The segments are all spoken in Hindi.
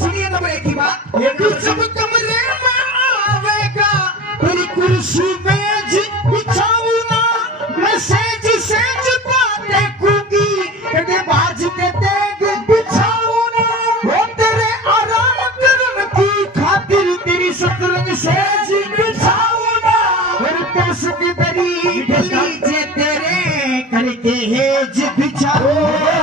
सुनिए नंबर एक की बात, जब कमरे में आवेगा तेरी कुर्सी मेज बिछाऊंगा, मैं सेज सेज बातें कूंगी, कदे बाज के तेग बिछाऊंगा, वो तेरे आराम करने की खातिर तेरी शतरंज सेज बिछाऊंगा, और पुरुष की तेरी गली जे तेरे करके हेज बिछाऊंगा।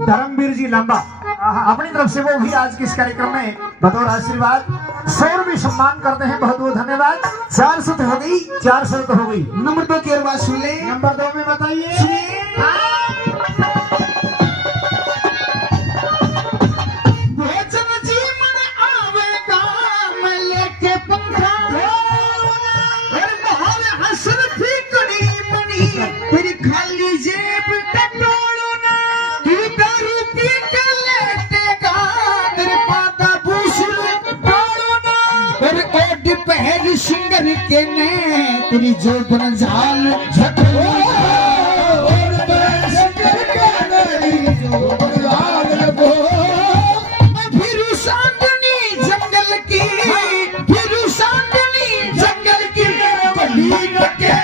धर्मवीर जी लंबा अपनी तरफ से वो भी आज के इस कार्यक्रम में बतौर आशीर्वाद 100 रुपये सम्मान करते हैं। बहुत बहुत धन्यवाद। 400 तो हो गई, 400 तो हो गई। नंबर 2 की आवाज सुन ले। नंबर 2 में बताइए। तेरी खाली जेब टटोलना, तू दारू पी के लेटेगा, तेरे पाता भूषण टोलना, और ओढ़ पहर सिंगर के ने तेरी जोबन झाल झटोलना, और पहर सिंगर के ने तेरी जोबन झाल वो, मैं फिरू सांगनी जंगल की, फिरू सांगनी जंगल की, बड़ी के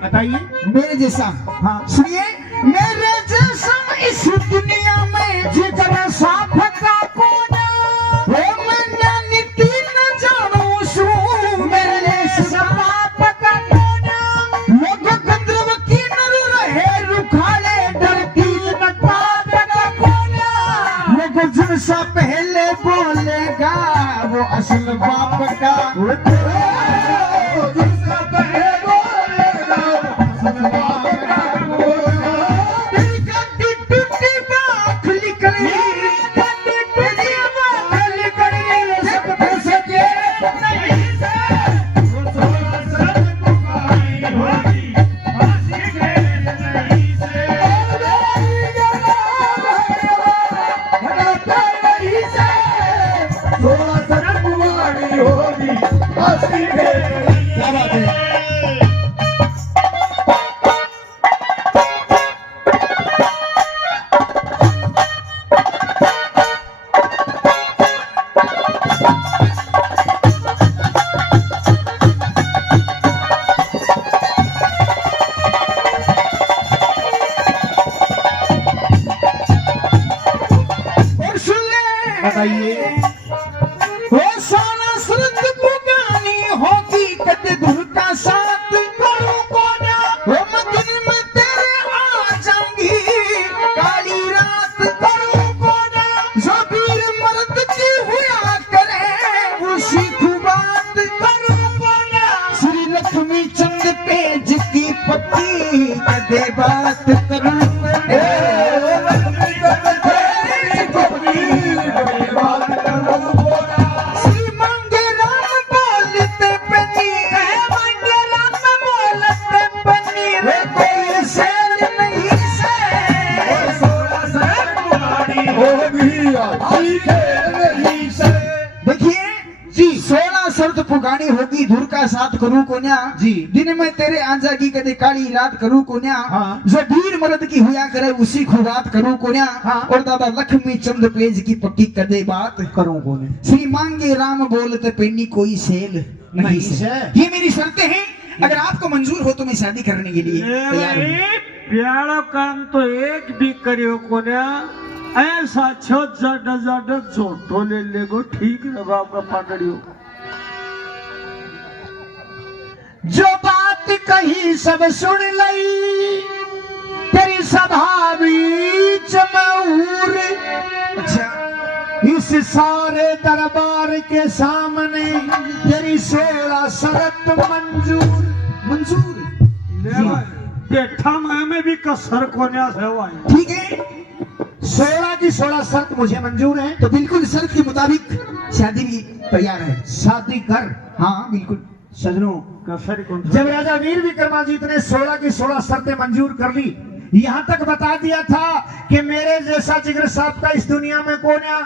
बताइए। मेरे जैसा, हाँ सुनिए, मेरे जैसा इस दुनिया में जितना साफ का कोना, वो मैं नीति न जानू सू, मेरे जैसा पाप का कोना, लोग गंधर्व की नर रहे रुखाले, डरती न पाप का कोना, लोग जिनसा पहले बोलेगा वो असल बाप का, जिनसा पहले क्या बात है। बताइए। वो सोना सुरत पुगानी होगी कद दूर का साथ करूं कोना, वो मदन में तेरे आ जाऊंगी काली रात करूं कोना, जो वीर मर्द की हुआ करे उसी को बात करूं कोना, श्री लक्ष्मी चंद पेज की पत्ती कदे बात करूं कोना, देखिए जी 16 शर्त पुगानी होगी धुर का साथ करूं कोन्या जी। दिन में तेरे आंजा की कदे काली रात करूं कोन्या हाँ। जो वीर मर्द की हुआ करे उसी को बात करूं कोन्या हाँ। और दादा लक्ष्मी चंद पेज की पक्की कदे बात करूं कोने श्री मांगे राम बोलते पेनी कोई सेल नहीं से ये मेरी शर्तें हैं अगर आपको मंजूर हो तो मैं शादी करने के लिए तैयार हूं प्यारा काम तो एक भी करियो कोन्या ऐसा छो जड जड झोटो ले लेगो ठीक है बाप का पाटड़ियो जो बात कही सब सुन लई तेरी सभा बीच मऊर अच्छा इस सारे दरबार के सामने तेरी 16 शर्त मंजूर मंजूर ले भाई पेठा में भी कसर कोन्या से हुआ है ठीक है 16 की 16 शर्त मुझे मंजूर है तो बिल्कुल शर्त के मुताबिक शादी भी तैयार है शादी कर हाँ बिल्कुल सजनों कसर कौन जब राजा वीर विक्रमादित्य ने 16 की 16 शर्तें मंजूर कर ली यहाँ तक बता दिया था कि मेरे जैसा जिगर साहब का इस दुनिया में कोन्या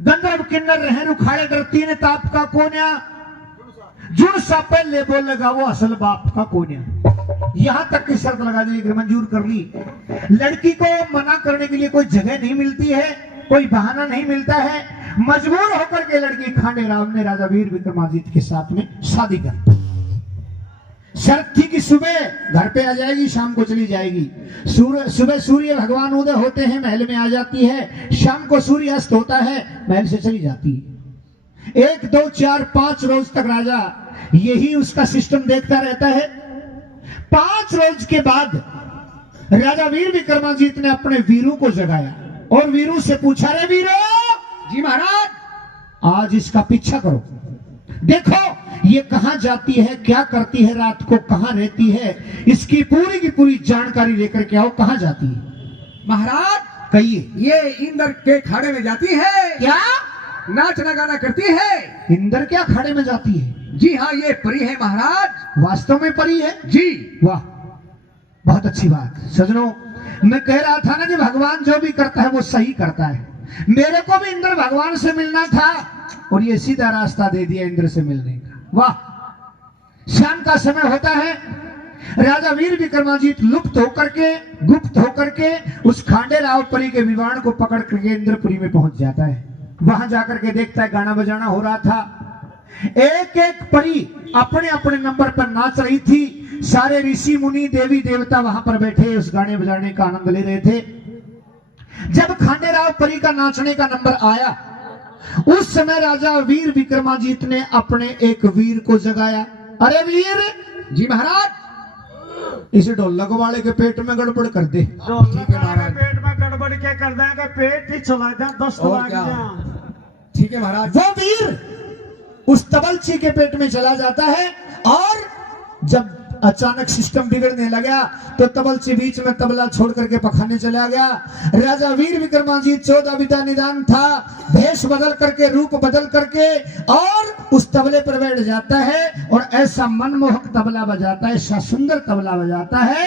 गंधर्व किन्नर रहन उखाड़े डर तीन ताप का कोन्या जुड़ सा पहले बोल लगा वो असल बाप का कोन्या यहाँ तक की शर्त लगा दी कि मंजूर कर ली लड़की को मना करने के लिए कोई जगह नहीं मिलती है कोई बहाना नहीं मिलता है मजबूर होकर के लड़की खांडे राव ने राजा वीर विक्रमादित्य के साथ में शादी कर शर्त थी कि सुबह घर पे आ जाएगी शाम को चली जाएगी सुबह सूर्य भगवान उदय होते हैं महल में आ जाती है शाम को सूर्य अस्त होता है महल से चली जाती है 1 2 4 5 रोज तक राजा यही उसका सिस्टम देखता रहता है 5 रोज के बाद राजा वीर विक्रमादित्य ने अपने वीरों को जगाया और वीरों से पूछा रे वीरो जी महाराज आज इसका पीछा करो देखो ये कहां जाती है क्या करती है रात को कहां रहती है इसकी पूरी की पूरी जानकारी लेकर के आओ कहां जाती है महाराज कहिए ये इंद्र के खाड़े में जाती है क्या नाचना गाना करती है इंद्र क्या खाड़े में जाती है जी हाँ ये परी है महाराज वास्तव में परी है जी वाह बहुत अच्छी बात सजनों मैं कह रहा था ना कि भगवान जो भी करता है वो सही करता है मेरे को भी इंद्र भगवान से मिलना था और ये सीधा रास्ता दे दिया इंद्र से मिलने का वाह शाम का समय होता है राजा वीर विक्रमादित्य लुप्त होकर के गुप्त होकर के उस खांडे राव परी के विवान को पकड़ करके इंद्रपुरी में पहुंच जाता है वहां जाकर के देखता है गाना बजाना हो रहा था एक एक परी अपने अपने नंबर पर नाच रही थी सारे ऋषि मुनि देवी देवता वहां पर बैठे उस गाने बजाने का आनंद ले रहे थे जब खांडेराव परी का नाचने का नंबर आया उस समय राजा वीर विक्रमादित्य ने अपने एक वीर को जगाया अरे वीर जी महाराज इसे ढोलक वाले के पेट में गड़बड़ कर दे ठीक है महाराज पेट में गड़बड़ क्या कर देगा पेट ही चला जा 10 और क्या? ठीक है महाराज वो वीर उस तबलची के पेट में चला जाता है और जब अचानक सिस्टम बिगड़ने लगा तो तबलची बीच में तबला छोड़ करके पखाने चला गया राजा वीर विक्रमादित्य 14 विद्या निदान था भेष बदल करके रूप बदल करके और उस तबले पर बैठ जाता है और ऐसा मनमोहक तबला बजाता है ऐसा सुंदर तबला बजाता है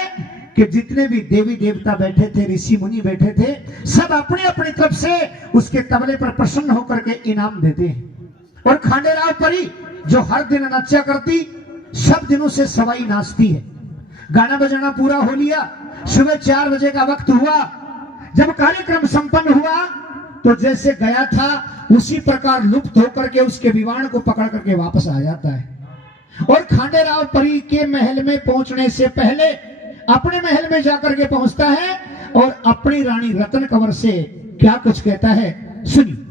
कि जितने भी देवी देवता बैठे थे ऋषि मुनि बैठे थे सब अपनी अपनी तरफ से उसके तबले पर प्रसन्न होकर के इनाम देते हैं और खांडेराव परी जो हर दिन नाचा करती सब दिनों से सवाई नाचती है गाना बजाना पूरा हो लिया सुबह 4 बजे का वक्त हुआ जब कार्यक्रम संपन्न हुआ तो जैसे गया था उसी प्रकार लुप्त होकर के उसके विवान को पकड़ करके वापस आ जाता है और खांडेराव परी के महल में पहुंचने से पहले अपने महल में जाकर के पहुंचता है और अपनी रानी रतन कंवर से क्या कुछ कहता है सुनिए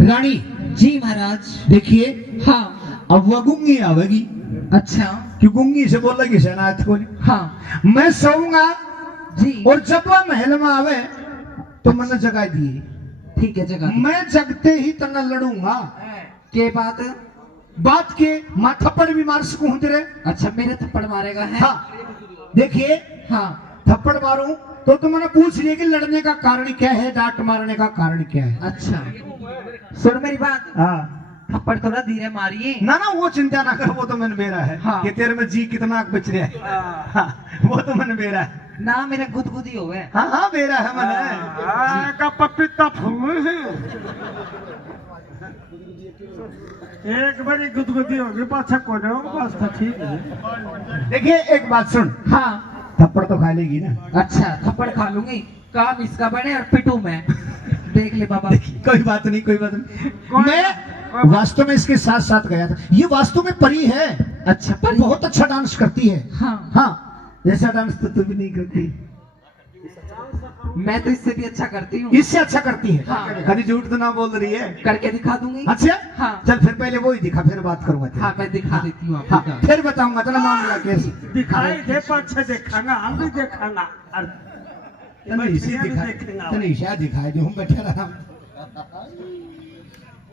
रानी जी महाराज देखिए हाँ अब वह गुंगी आवेगी अच्छा कि गुंगी से बोलेगी सेनाथ को हाँ मैं सोऊंगा जी और जब वह महल में आवे तो मैंने जगा दिए ठीक है जगह मैं जगते ही तना लड़ूंगा के बात के मां थप्पड़ भी मार सकूं हूं तेरे अच्छा मेरे थप्पड़ मारेगा है हाँ देखिए हाँ थप्पड़ मारूं तो तुमने पूछ लिया कि लड़ने का कारण क्या है डांट मारने का कारण क्या है अच्छा सुन मेरी बात हाँ थप्पड़ थोड़ा धीरे मारिए ना ना वो चिंता ना कर वो तो मैंने मेरा है हाँ। कि तेरे में जी कितना बच रहा है हाँ, वो तो मैंने मेरा है ना मेरा गुदगुदी हो गए। हाँ हाँ मेरा है मन का पपीता फूल है एक बारी गुदगुदी होगी पाछा कोने हो बस तो ठीक है। देखिए एक बात सुन, हाँ थप्पड़ तो खा लेगी ना। अच्छा थप्पड़ खा लूंगी, काम इसका बने और पिटू मैं। देख ले बाबा। कोई बात नहीं कोई बात नहीं, मैं वास्तव में इसके साथ साथ गया था। ये वास्तव में परी है। अच्छा परी बहुत अच्छा डांस करती है। हाँ हाँ जैसा डांस तो तू भी नहीं करती, मैं तो इससे भी अच्छा करती हूँ। इससे अच्छा करती है। हाँ। कभी झूठ तो ना बोल रही है। करके दिखा दूंगी। अच्छा हाँ चल फिर पहले वो ही दिखा, फिर बात करूंगा तेरे। हाँ मैं दिखा देती हूँ हाँ, आपको। फिर बताऊंगा तेरा मामला कैसे। दिखाई दे पाछे देखांगा हम भी देखांगा तनीषा दिखाए दे, हम बैठे रहा।